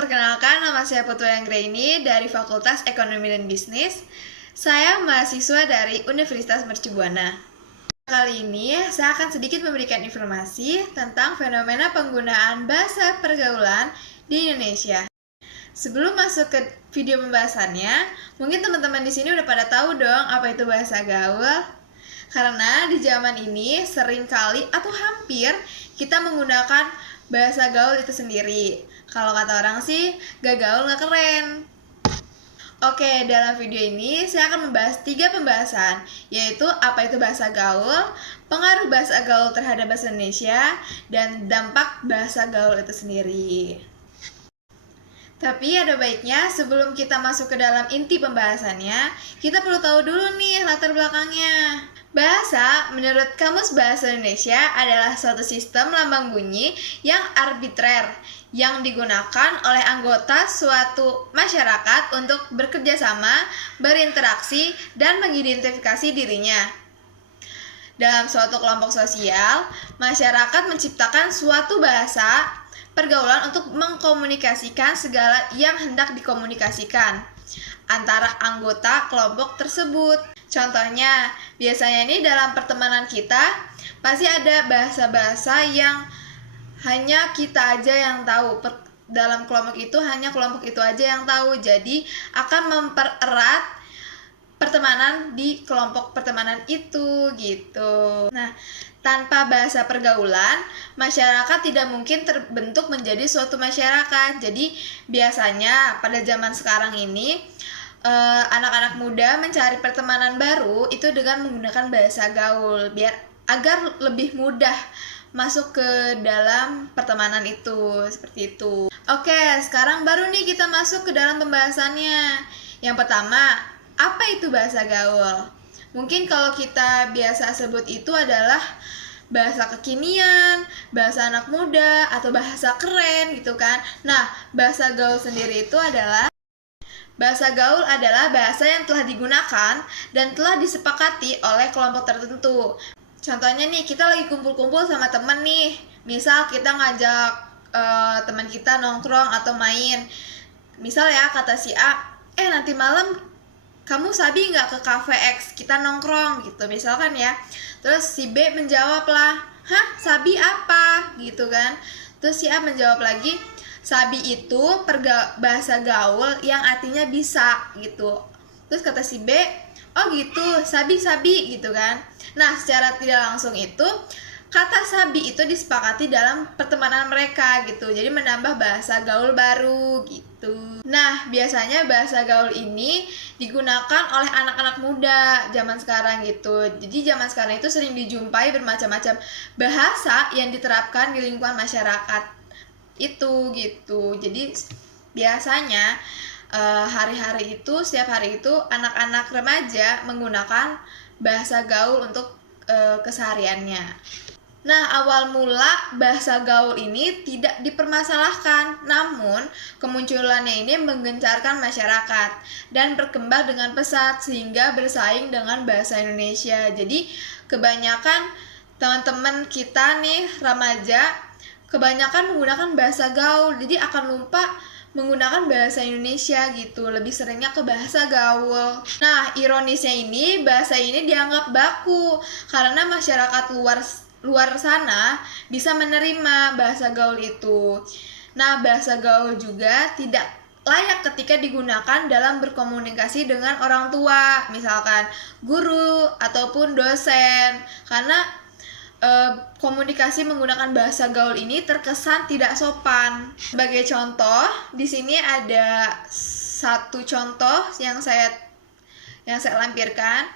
perkenalkan nama saya Putu Anggraini dari Fakultas Ekonomi dan Bisnis. Saya mahasiswa dari Universitas Mercu Buana. Kali ini saya akan sedikit memberikan informasi tentang fenomena penggunaan bahasa pergaulan di Indonesia. Sebelum masuk ke video pembahasannya, mungkin teman-teman di sini udah pada tahu dong apa itu bahasa gaul. Karena di zaman ini seringkali atau hampir kita menggunakan bahasa gaul itu sendiri. Kalau kata orang sih, gak gaul gak keren. Oke, dalam video ini saya akan membahas 3 pembahasan, yaitu apa itu bahasa gaul, pengaruh bahasa gaul terhadap bahasa Indonesia, dan dampak bahasa gaul itu sendiri. Tapi ada baiknya sebelum kita masuk ke dalam inti pembahasannya, kita perlu tahu dulu nih latar belakangnya. Bahasa, menurut Kamus Bahasa Indonesia, adalah suatu sistem lambang bunyi yang arbitrer yang digunakan oleh anggota suatu masyarakat untuk bekerja sama, berinteraksi, dan mengidentifikasi dirinya. Dalam suatu kelompok sosial, masyarakat menciptakan suatu bahasa pergaulan untuk mengkomunikasikan segala yang hendak dikomunikasikan antara anggota kelompok tersebut. Contohnya, biasanya ini dalam pertemanan kita pasti ada bahasa-bahasa yang hanya kita aja yang tahu. Dalam kelompok itu hanya kelompok itu aja yang tahu. Jadi akan mempererat pertemanan di kelompok pertemanan itu gitu. Nah, tanpa bahasa pergaulan, masyarakat tidak mungkin terbentuk menjadi suatu masyarakat. Jadi biasanya pada zaman sekarang ini anak-anak muda mencari pertemanan baru itu dengan menggunakan bahasa gaul agar lebih mudah masuk ke dalam pertemanan itu, seperti itu. Oke, sekarang baru nih kita masuk ke dalam pembahasannya. Yang pertama, apa itu bahasa gaul? Mungkin kalau kita biasa sebut itu adalah bahasa kekinian, bahasa anak muda, atau bahasa keren gitu kan. Nah, bahasa gaul sendiri itu adalah bahasa yang telah digunakan dan telah disepakati oleh kelompok tertentu. Contohnya nih, kita lagi kumpul-kumpul sama temen nih. Misal kita ngajak teman kita nongkrong atau main. Misal ya, kata si A, nanti malam kamu Sabi nggak ke cafe X, kita nongkrong gitu misalkan ya. Terus si B menjawab lah, hah Sabi apa gitu kan. Terus si A menjawab lagi, Sabi itu bahasa gaul yang artinya bisa gitu. Terus kata si B, oh gitu, Sabi gitu kan. Nah, secara tidak langsung itu kata Sabi itu disepakati dalam pertemanan mereka gitu. Jadi menambah bahasa gaul baru gitu. Nah, biasanya bahasa gaul ini digunakan oleh anak-anak muda zaman sekarang gitu. Jadi zaman sekarang itu sering dijumpai bermacam-macam bahasa yang diterapkan di lingkungan masyarakat itu gitu. Jadi biasanya hari-hari itu, setiap hari itu anak-anak remaja menggunakan bahasa gaul untuk kesehariannya. Nah, awal mula bahasa gaul ini tidak dipermasalahkan, namun kemunculannya ini menggencarkan masyarakat dan berkembang dengan pesat sehingga bersaing dengan bahasa Indonesia. Jadi kebanyakan teman-teman kita nih remaja kebanyakan menggunakan bahasa gaul, jadi akan lupa menggunakan bahasa Indonesia gitu, lebih seringnya ke bahasa gaul. Nah, ironisnya ini bahasa ini dianggap baku karena masyarakat luar sana bisa menerima bahasa gaul itu. Nah, bahasa gaul juga tidak layak ketika digunakan dalam berkomunikasi dengan orang tua, misalkan guru ataupun dosen, karena komunikasi menggunakan bahasa gaul ini terkesan tidak sopan. Sebagai contoh, di sini ada satu contoh yang saya lampirkan.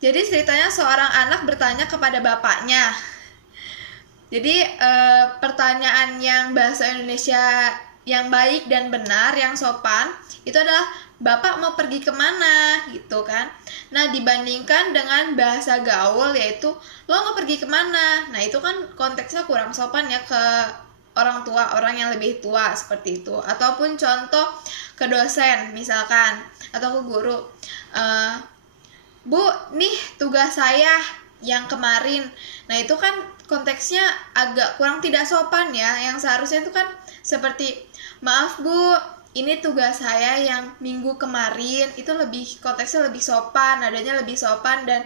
Jadi ceritanya seorang anak bertanya kepada bapaknya. Jadi pertanyaan yang bahasa Indonesia yang baik dan benar, yang sopan, itu adalah Bapak mau pergi kemana gitu kan. Nah, dibandingkan dengan bahasa gaul yaitu lo mau pergi kemana. Nah, itu kan konteksnya kurang sopan ya ke orang tua, orang yang lebih tua seperti itu. Ataupun contoh ke dosen misalkan, atau ke guru, Bu, nih tugas saya yang kemarin. Nah, itu kan konteksnya agak kurang tidak sopan ya. Yang seharusnya itu kan Seperti, maaf Bu, ini tugas saya yang minggu kemarin, itu konteksnya lebih sopan, nadanya lebih sopan dan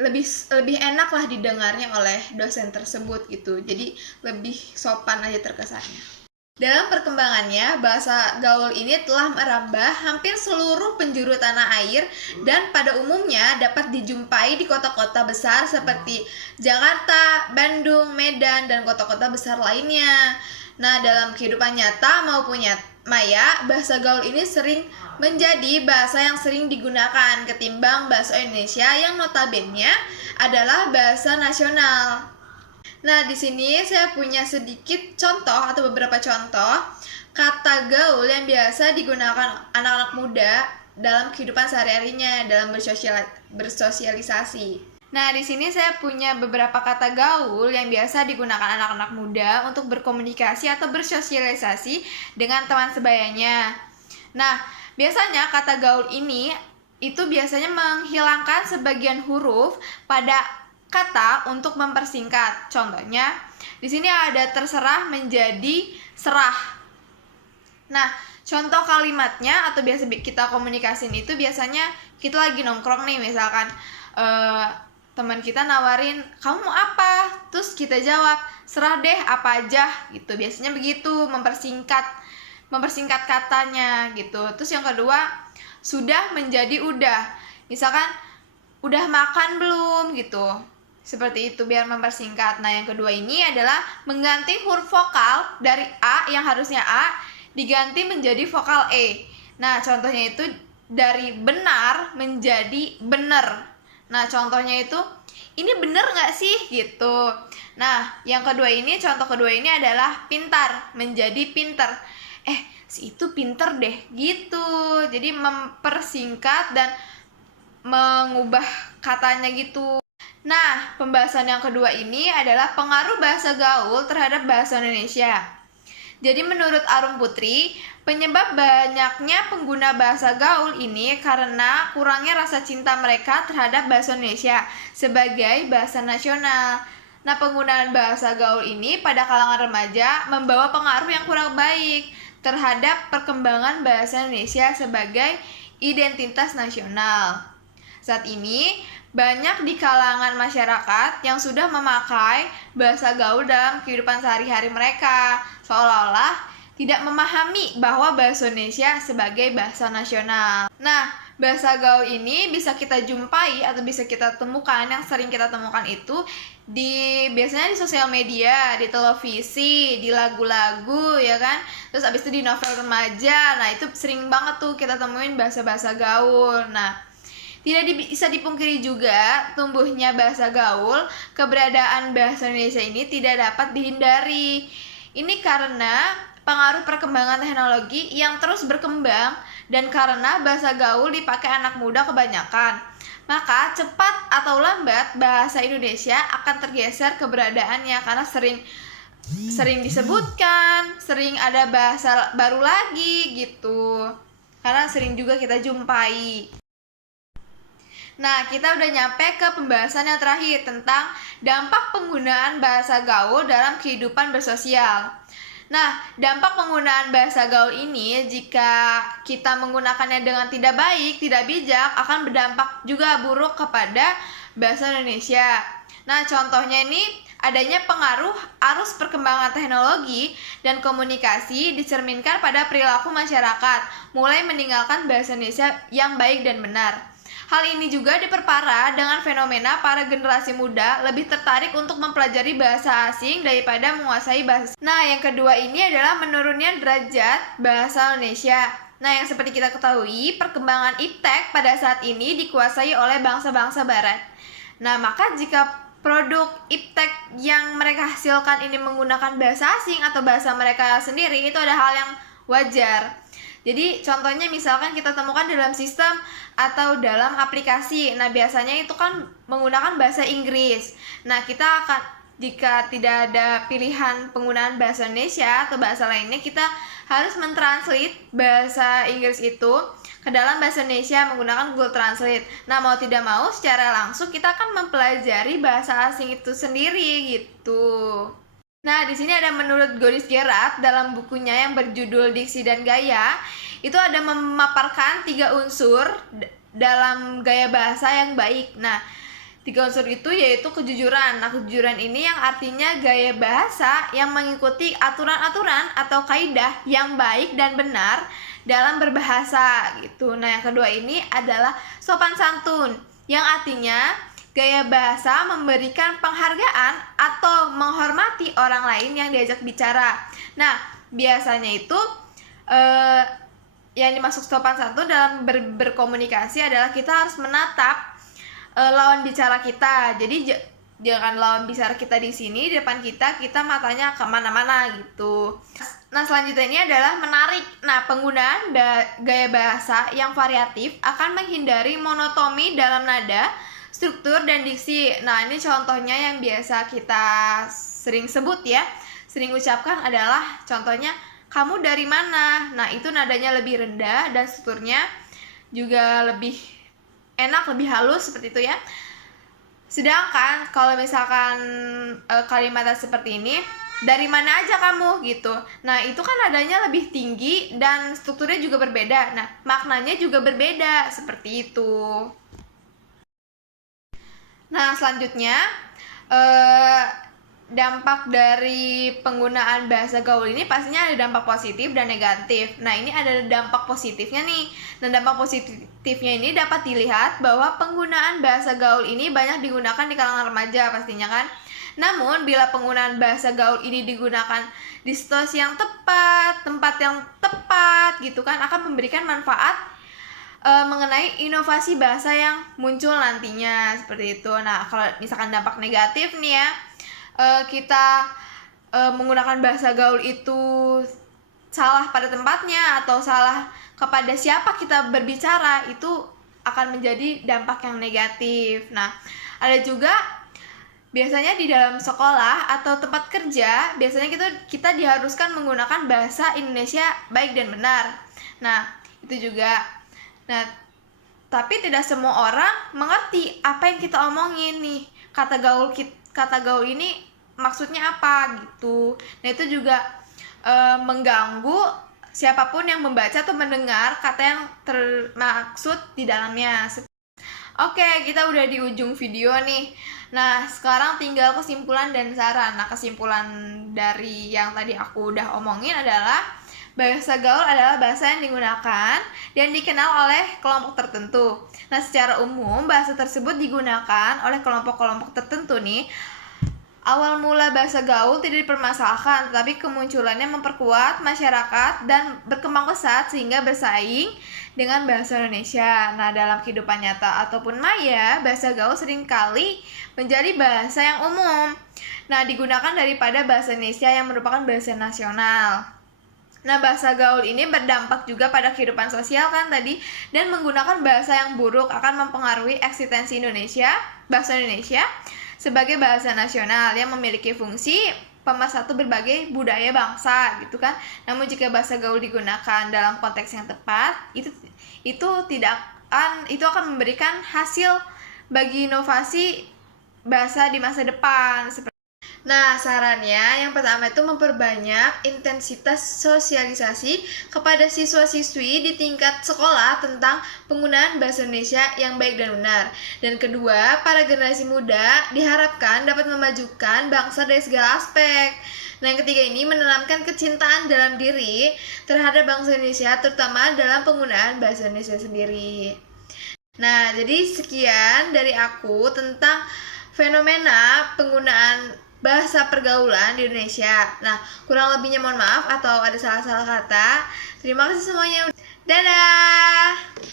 lebih enak lah didengarnya oleh dosen tersebut gitu. Jadi lebih sopan aja terkesannya. Dalam perkembangannya, bahasa gaul ini telah merambah hampir seluruh penjuru tanah air dan pada umumnya dapat dijumpai di kota-kota besar seperti Jakarta, Bandung, Medan, dan kota-kota besar lainnya. Nah, dalam kehidupan nyata maupun maya, bahasa gaul ini sering menjadi bahasa yang sering digunakan ketimbang bahasa Indonesia yang notabene adalah bahasa nasional. Nah, di sini saya punya sedikit contoh atau beberapa contoh kata gaul yang biasa digunakan anak-anak muda dalam kehidupan sehari-harinya dalam bersosialisasi. Nah, di sini saya punya beberapa kata gaul yang biasa digunakan anak-anak muda untuk berkomunikasi atau bersosialisasi dengan teman sebayanya. Nah, biasanya kata gaul ini itu biasanya menghilangkan sebagian huruf pada kata untuk mempersingkat. Contohnya, di sini ada terserah menjadi serah. Nah, contoh kalimatnya atau biasa kita komunikasin itu biasanya kita lagi nongkrong nih, misalkan teman kita nawarin, kamu mau apa? Terus kita jawab, serah deh apa aja gitu. Biasanya begitu, mempersingkat katanya gitu. Terus yang kedua, sudah menjadi udah. Misalkan, udah makan belum gitu. Seperti itu biar mempersingkat. Nah, yang kedua ini adalah mengganti huruf vokal dari A yang harusnya A diganti menjadi vokal E. Nah, contohnya itu dari benar menjadi bener. Nah, contohnya itu ini bener nggak sih gitu. Nah, contoh kedua ini adalah pintar menjadi pinter. Si itu pinter deh gitu. Jadi mempersingkat dan mengubah katanya gitu. Nah, pembahasan yang kedua ini adalah pengaruh bahasa gaul terhadap bahasa Indonesia. Jadi menurut Arum Putri, penyebab banyaknya pengguna bahasa gaul ini karena kurangnya rasa cinta mereka terhadap bahasa Indonesia sebagai bahasa nasional. Nah, penggunaan bahasa gaul ini pada kalangan remaja membawa pengaruh yang kurang baik terhadap perkembangan bahasa Indonesia sebagai identitas nasional. Saat ini, banyak di kalangan masyarakat yang sudah memakai bahasa gaul dalam kehidupan sehari-hari mereka, seolah-olah tidak memahami bahwa bahasa Indonesia sebagai bahasa nasional. Nah, bahasa gaul ini bisa kita jumpai atau bisa kita temukan, yang sering kita temukan itu biasanya di sosial media, di televisi, di lagu-lagu, ya kan? Terus abis itu di novel remaja. Nah, itu sering banget tuh kita temuin bahasa-bahasa gaul. Nah, tidak bisa dipungkiri juga tumbuhnya bahasa gaul, keberadaan bahasa Indonesia ini tidak dapat dihindari. Ini karena pengaruh perkembangan teknologi yang terus berkembang dan karena bahasa gaul dipakai anak muda kebanyakan. Maka cepat atau lambat bahasa Indonesia akan tergeser keberadaannya karena sering disebutkan, sering ada bahasa baru lagi gitu. Karena sering juga kita jumpai. Nah, kita udah nyampe ke pembahasan yang terakhir tentang dampak penggunaan bahasa gaul dalam kehidupan bersosial. Nah, dampak penggunaan bahasa gaul ini jika kita menggunakannya dengan tidak baik, tidak bijak, akan berdampak juga buruk kepada bahasa Indonesia. Nah, contohnya ini adanya pengaruh arus perkembangan teknologi dan komunikasi dicerminkan pada perilaku masyarakat, mulai meninggalkan bahasa Indonesia yang baik dan benar. Hal ini juga diperparah dengan fenomena para generasi muda lebih tertarik untuk mempelajari bahasa asing daripada menguasai bahasa. Nah, yang kedua ini adalah menurunnya derajat bahasa Indonesia. Nah, yang seperti kita ketahui, perkembangan iptek pada saat ini dikuasai oleh bangsa-bangsa barat. Nah, maka jika produk iptek yang mereka hasilkan ini menggunakan bahasa asing atau bahasa mereka sendiri, itu ada hal yang wajar. Jadi contohnya misalkan kita temukan dalam sistem atau dalam aplikasi. Nah, biasanya itu kan menggunakan bahasa Inggris. Nah, kita akan, jika tidak ada pilihan penggunaan bahasa Indonesia atau bahasa lainnya, kita harus mentranslate bahasa Inggris itu ke dalam bahasa Indonesia menggunakan Google Translate. Nah, mau tidak mau secara langsung kita akan mempelajari bahasa asing itu sendiri gitu. Nah, di sini ada menurut Goris Gerat dalam bukunya yang berjudul Diksi dan Gaya, itu ada memaparkan 3 unsur dalam gaya bahasa yang baik. Nah, 3 unsur itu yaitu kejujuran. Nah, kejujuran ini yang artinya gaya bahasa yang mengikuti aturan-aturan atau kaidah yang baik dan benar dalam berbahasa gitu. Nah, yang kedua ini adalah sopan santun, yang artinya gaya bahasa memberikan penghargaan atau menghormati orang lain yang diajak bicara. Nah, biasanya itu yang dimaksud sopan santun dalam berkomunikasi adalah kita harus menatap lawan bicara kita. Jadi jangan lawan bicara kita di sini di depan kita matanya kemana-mana gitu. Nah, selanjutnya ini adalah menarik. Nah, penggunaan gaya bahasa yang variatif akan menghindari monotoni dalam nada, struktur, dan diksi. Nah, ini contohnya yang biasa kita sering sebut ya, sering ucapkan adalah contohnya, kamu dari mana? Nah, itu nadanya lebih rendah dan strukturnya juga lebih enak, lebih halus seperti itu ya. Sedangkan kalau misalkan kalimatnya seperti ini, dari mana aja kamu gitu. Nah, itu kan nadanya lebih tinggi dan strukturnya juga berbeda. Nah, maknanya juga berbeda seperti itu. Nah, selanjutnya dampak dari penggunaan bahasa gaul ini pastinya ada dampak positif dan negatif. Nah, ini ada dampak positifnya nih. Dan dampak positifnya ini dapat dilihat bahwa penggunaan bahasa gaul ini banyak digunakan di kalangan remaja pastinya kan. Namun, bila penggunaan bahasa gaul ini digunakan di situasi yang tepat, tempat yang tepat gitu kan, akan memberikan manfaat mengenai inovasi bahasa yang muncul nantinya seperti itu. Nah, kalau misalkan dampak negatif nih ya, kita menggunakan bahasa gaul itu salah pada tempatnya atau salah kepada siapa kita berbicara, itu akan menjadi dampak yang negatif. Nah, ada juga biasanya di dalam sekolah atau tempat kerja, biasanya kita diharuskan menggunakan bahasa Indonesia baik dan benar. Nah, itu juga. Nah, tapi tidak semua orang mengerti apa yang kita omongin nih. Kata gaul ini maksudnya apa gitu. Nah, itu juga mengganggu siapapun yang membaca atau mendengar kata yang termaksud di dalamnya. Oke, kita udah di ujung video nih. Nah, sekarang tinggal kesimpulan dan saran. Nah, kesimpulan dari yang tadi aku udah omongin adalah bahasa gaul adalah bahasa yang digunakan dan dikenal oleh kelompok tertentu. Nah, secara umum bahasa tersebut digunakan oleh kelompok-kelompok tertentu nih. Awal mula bahasa gaul tidak dipermasalahkan, tetapi kemunculannya memperkuat masyarakat dan berkembang pesat sehingga bersaing dengan bahasa Indonesia. Nah, dalam kehidupan nyata ataupun maya, bahasa gaul seringkali menjadi bahasa yang umum. Nah, digunakan daripada bahasa Indonesia yang merupakan bahasa nasional. Nah, bahasa gaul ini berdampak juga pada kehidupan sosial kan tadi, dan menggunakan bahasa yang buruk akan mempengaruhi eksistensi bahasa Indonesia sebagai bahasa nasional yang memiliki fungsi pemersatu berbagai budaya bangsa gitu kan. Namun jika bahasa gaul digunakan dalam konteks yang tepat, itu akan memberikan hasil bagi inovasi bahasa di masa depan. Nah, sarannya yang pertama itu memperbanyak intensitas sosialisasi kepada siswa-siswi di tingkat sekolah tentang penggunaan bahasa Indonesia yang baik dan benar. Dan kedua, para generasi muda diharapkan dapat memajukan bangsa dari segala aspek. Nah, yang ketiga ini menanamkan kecintaan dalam diri terhadap bangsa Indonesia, terutama dalam penggunaan bahasa Indonesia sendiri. Nah, jadi sekian dari aku tentang fenomena penggunaan bahasa pergaulan di Indonesia. Nah, kurang lebihnya mohon maaf atau ada salah-salah kata. Terima kasih semuanya. Dadah!